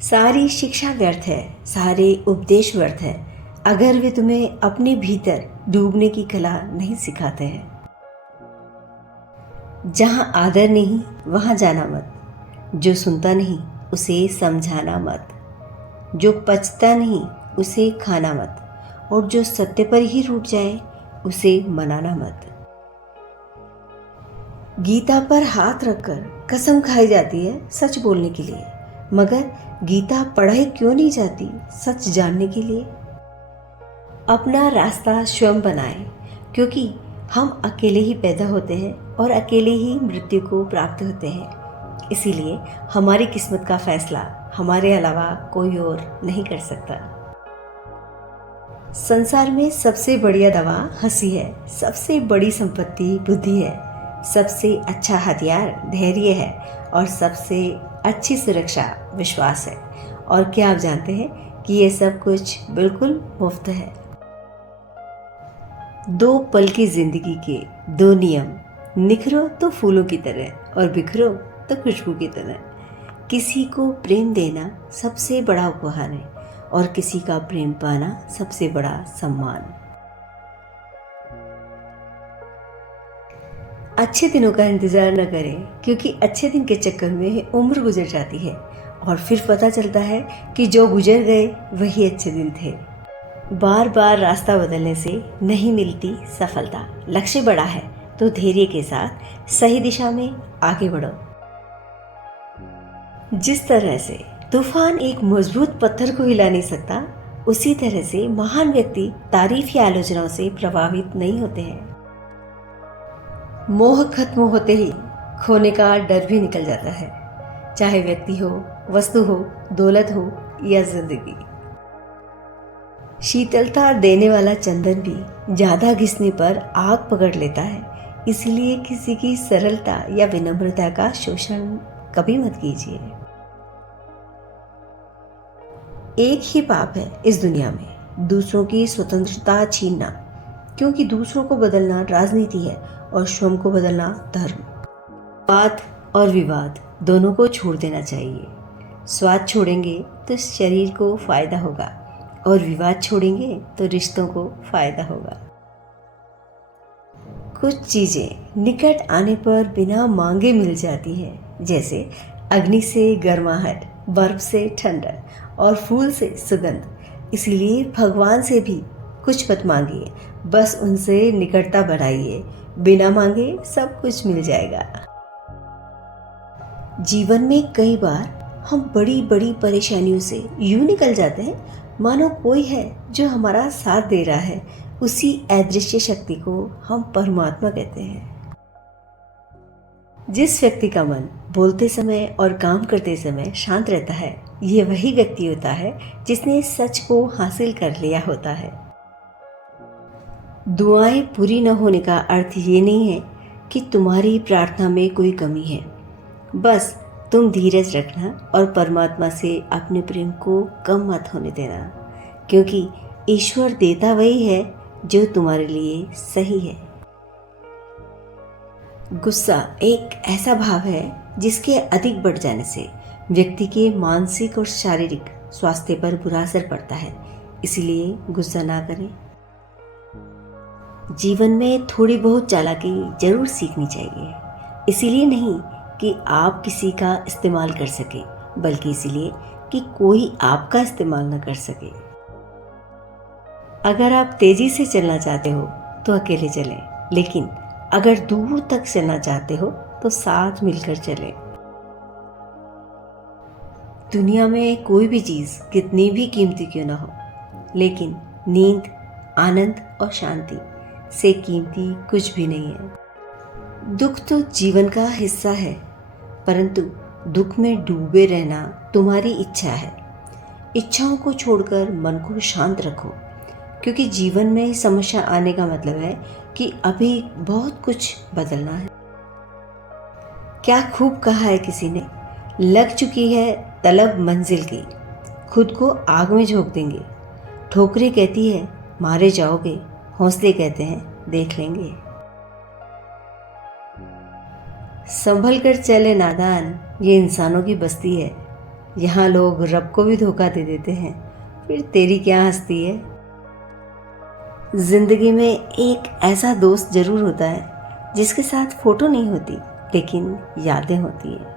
सारी शिक्षा व्यर्थ है, सारे उपदेश व्यर्थ है, अगर वे तुम्हें अपने भीतर डूबने की कला नहीं सिखाते हैं। जहाँ आदर नहीं वहाँ जाना मत, जो सुनता नहीं उसे समझाना मत, जो पचता नहीं उसे खाना मत, और जो सत्य पर ही रूठ जाए उसे मनाना मत। गीता पर हाथ रखकर कसम खाई जाती है सच बोलने के लिए, मगर गीता पढ़ाई क्यों नहीं जाती सच जानने के लिए। अपना रास्ता स्वयं बनाएं, क्योंकि हम अकेले ही पैदा होते हैं और अकेले ही मृत्यु को प्राप्त होते हैं। इसीलिए हमारी किस्मत का फैसला हमारे अलावा कोई और नहीं कर सकता। संसार में सबसे बढ़िया दवा हंसी है, सबसे बड़ी संपत्ति बुद्धि है, सबसे अच्छा हथियार धैर्य है और सबसे अच्छी सुरक्षा विश्वास है। और क्या आप जानते हैं कि ये सब कुछ बिल्कुल मुफ्त है। दो पल की जिंदगी के दो नियम, निखरो तो फूलों की तरह और बिखरो तो खुशबू की तरह। किसी को प्रेम देना सबसे बड़ा उपहार है और किसी का प्रेम पाना सबसे बड़ा सम्मान। अच्छे दिनों का इंतजार न करें, क्योंकि अच्छे दिन के चक्कर में उम्र गुजर जाती है और फिर पता चलता है कि जो गुजर गए वही अच्छे दिन थे। बार बार रास्ता बदलने से नहीं मिलती सफलता। लक्ष्य बड़ा है तो धैर्य के साथ सही दिशा में आगे बढ़ो। जिस तरह से तूफान एक मजबूत पत्थर को हिला नहीं सकता, उसी तरह से महान व्यक्ति तारीफ या आलोचनाओं से प्रभावित नहीं होते हैं। मोह खत्म होते ही खोने का डर भी निकल जाता है, चाहे व्यक्ति हो, वस्तु हो, दौलत हो या जिंदगी। शीतलता देने वाला चंदन भी ज्यादा घिसने पर आग पकड़ लेता है, इसलिए किसी की सरलता या विनम्रता का शोषण कभी मत कीजिए। एक ही पाप है इस दुनिया में, दूसरों की स्वतंत्रता छीनना, क्योंकि दूसरों को बदलना राजनीति है और स्वयं को बदलना धर्म। बात और विवाद दोनों को छोड़ देना चाहिए। स्वाद छोड़ेंगे तो शरीर को फायदा होगा और विवाद छोड़ेंगे तो रिश्तों को फायदा होगा। कुछ चीजें निकट आने पर बिना मांगे मिल जाती है, जैसे अग्नि से गर्माहट, बर्फ से ठंडक और फूल से सुगंध। इसीलिए भगवान से भी कुछ मत मांगिए, बस उनसे निकटता बढ़ाइए। बिना मांगे सब कुछ मिल जाएगा। जीवन में कई बार हम बड़ी बड़ी परेशानियों से यूं निकल जाते हैं मानो कोई है जो हमारा साथ दे रहा है। उसी अदृश्य शक्ति को हम परमात्मा कहते हैं। जिस व्यक्ति का मन बोलते समय और काम करते समय शांत रहता है, ये वही व्यक्ति होता है जिसने सच को हासिल कर लिया होता है। दुआएं पूरी न होने का अर्थ ये नहीं है कि तुम्हारी प्रार्थना में कोई कमी है। बस तुम धीरज रखना और परमात्मा से अपने प्रेम को कम मत होने देना, क्योंकि ईश्वर देता वही है जो तुम्हारे लिए सही है। गुस्सा एक ऐसा भाव है जिसके अधिक बढ़ जाने से व्यक्ति के मानसिक और शारीरिक स्वास्थ्य पर बुरा असर पड़ता है। इसलिए गुस्सा ना करें। जीवन में थोड़ी बहुत चालाकी जरूर सीखनी चाहिए, इसीलिए नहीं कि आप किसी का इस्तेमाल कर सके, बल्कि इसलिए कि कोई आपका इस्तेमाल न कर सके। अगर आप तेजी से चलना चाहते हो तो अकेले चलें, लेकिन अगर दूर तक चलना चाहते हो तो साथ मिलकर चलें। दुनिया में कोई भी चीज कितनी भी कीमती क्यों ना हो, लेकिन नींद, आनंद और शांति से कीमती कुछ भी नहीं है। दुख तो जीवन का हिस्सा है, परंतु दुख में डूबे रहना तुम्हारी इच्छा है। इच्छाओं को छोड़कर मन को शांत रखो, क्योंकि जीवन में समस्या आने का मतलब है कि अभी बहुत कुछ बदलना है। क्या खूब कहा है किसी ने, लग चुकी है तलब मंजिल की, खुद को आग में झोंक देंगे। ठोकरें कहती है मारे जाओगे, हौसले कहते हैं देख लेंगे। संभल कर चले नादान, ये इंसानों की बस्ती है। यहाँ लोग रब को भी धोखा दे देते हैं, फिर तेरी क्या हस्ती है। जिंदगी में एक ऐसा दोस्त जरूर होता है जिसके साथ फोटो नहीं होती लेकिन यादें होती है।